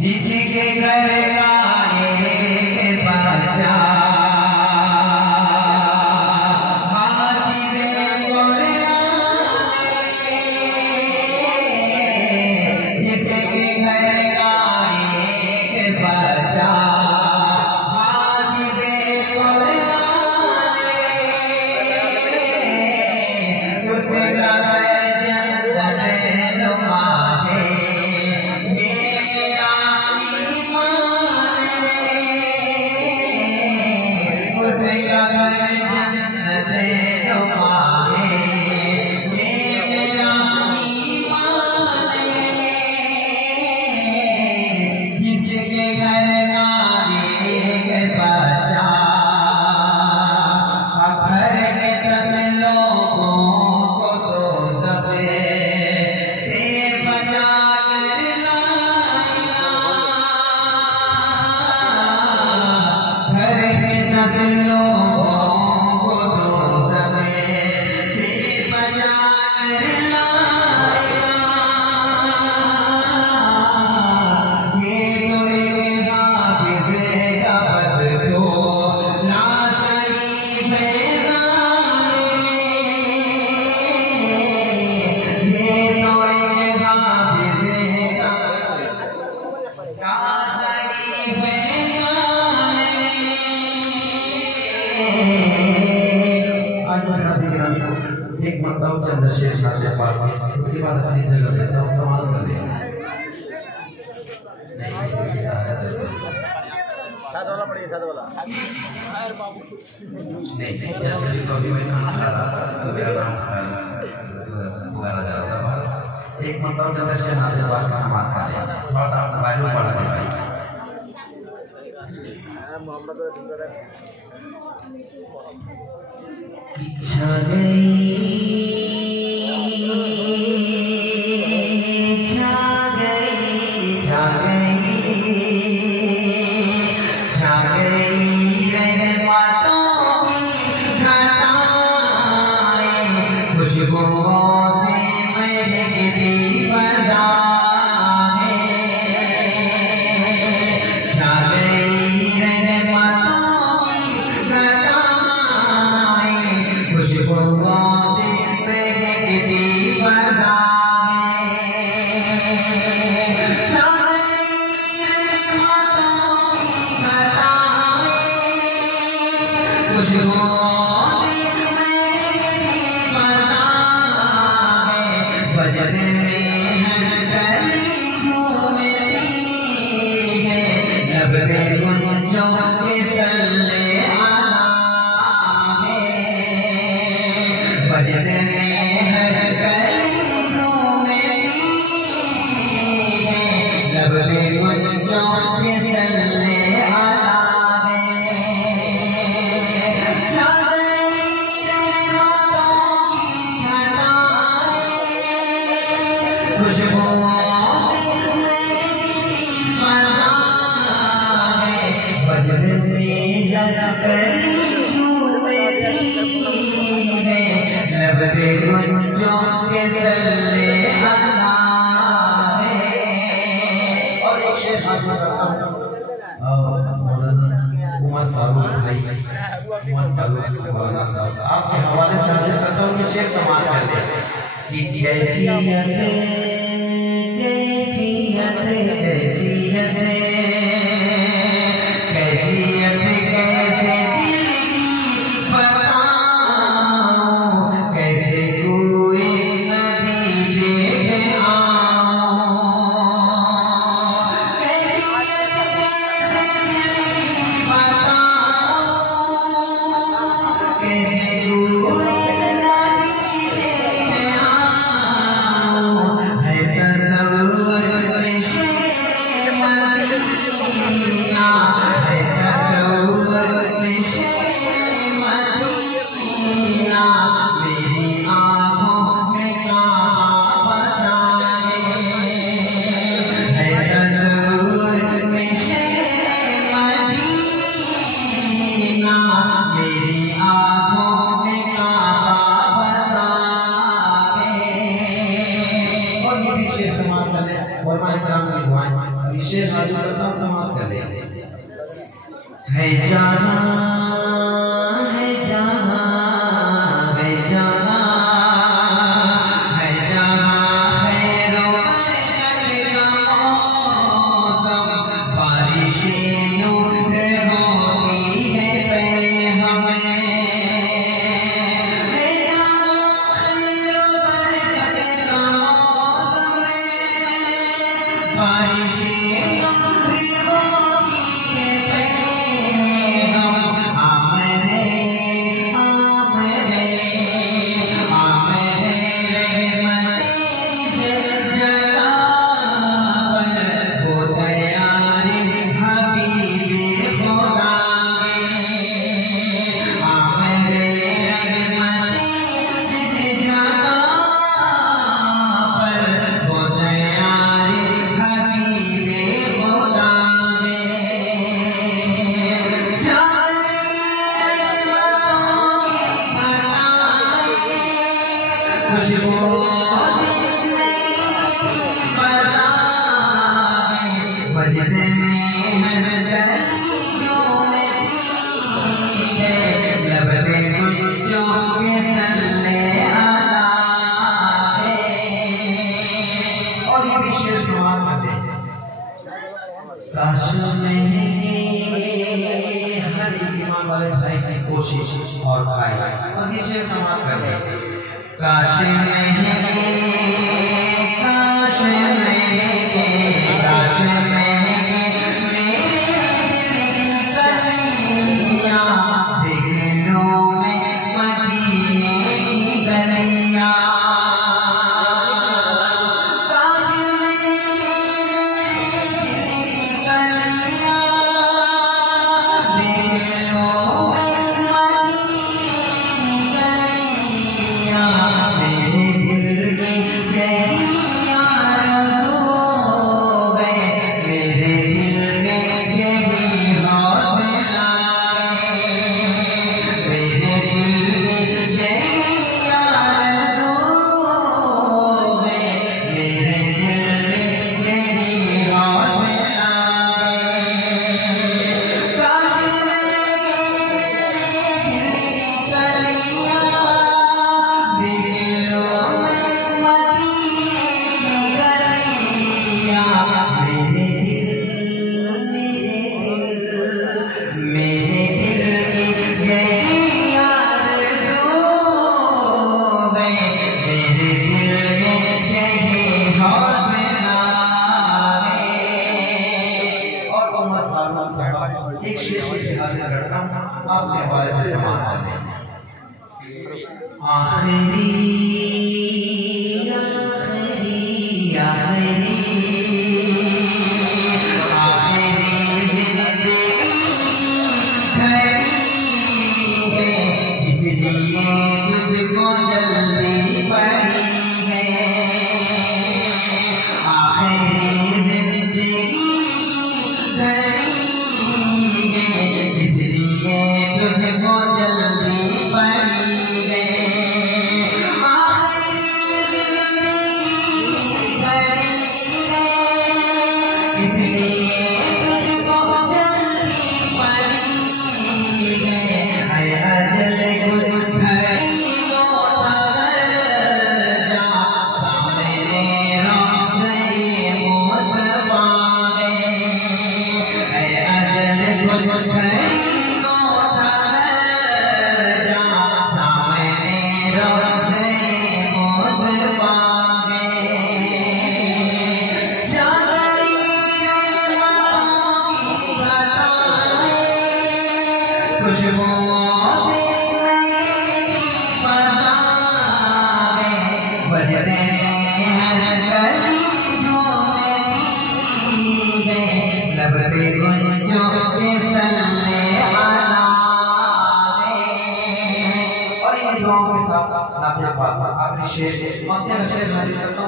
जिसके घर लाए बच्चा उसके बाद अपनी जगह पे सब सवाल कर लेंगे। साथ वाला पड़ेगा, साथ वाला नहीं जैसे इसको भी मैं खाना खा रहा था तो मेरा नाम पुकारा जा रहा था। एक मतलब जब से नाम से बात का समाप्त कर लिया थोड़ा सा बाहर पड़ा है भाई मोहम्मद इच्छा गई आपके हवाले से अर्ज करता हूँ कि शेख समाज कर ले कि कैफियत कैफियत कैफियत कैफियत कैसे दिल की बताऊं कैसे कोई नदी देखे है जाना है जाना है जाना है जाना है रोज़ मौसम बारिशें नूर होती है पे हमें है जाना मौसम बारिशें कोशिश और भाई और नीचे समाप्त कर ले काश एक शेर के हाजिर करता हूं आपके हवाले से समाप्त कर दें। आखिरी आखिरी आखिरी आखिरी जिंदगी खड़ी है इसलिए तुझको जल्दी पड़ी है। आखिरी जिंदगी खड़ी है इसलिए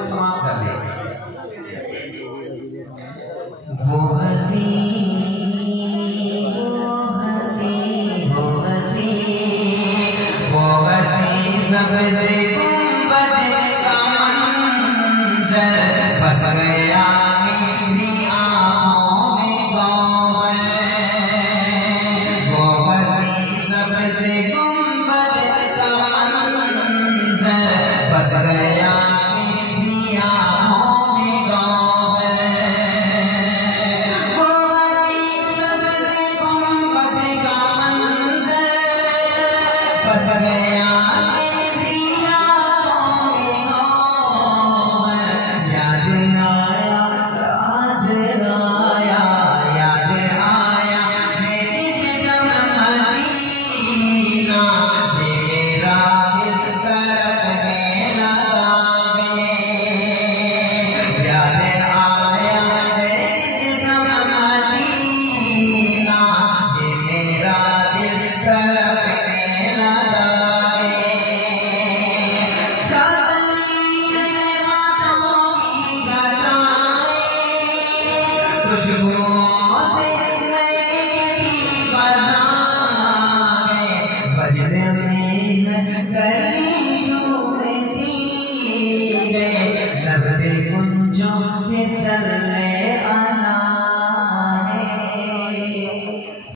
समाप्त कर दिया।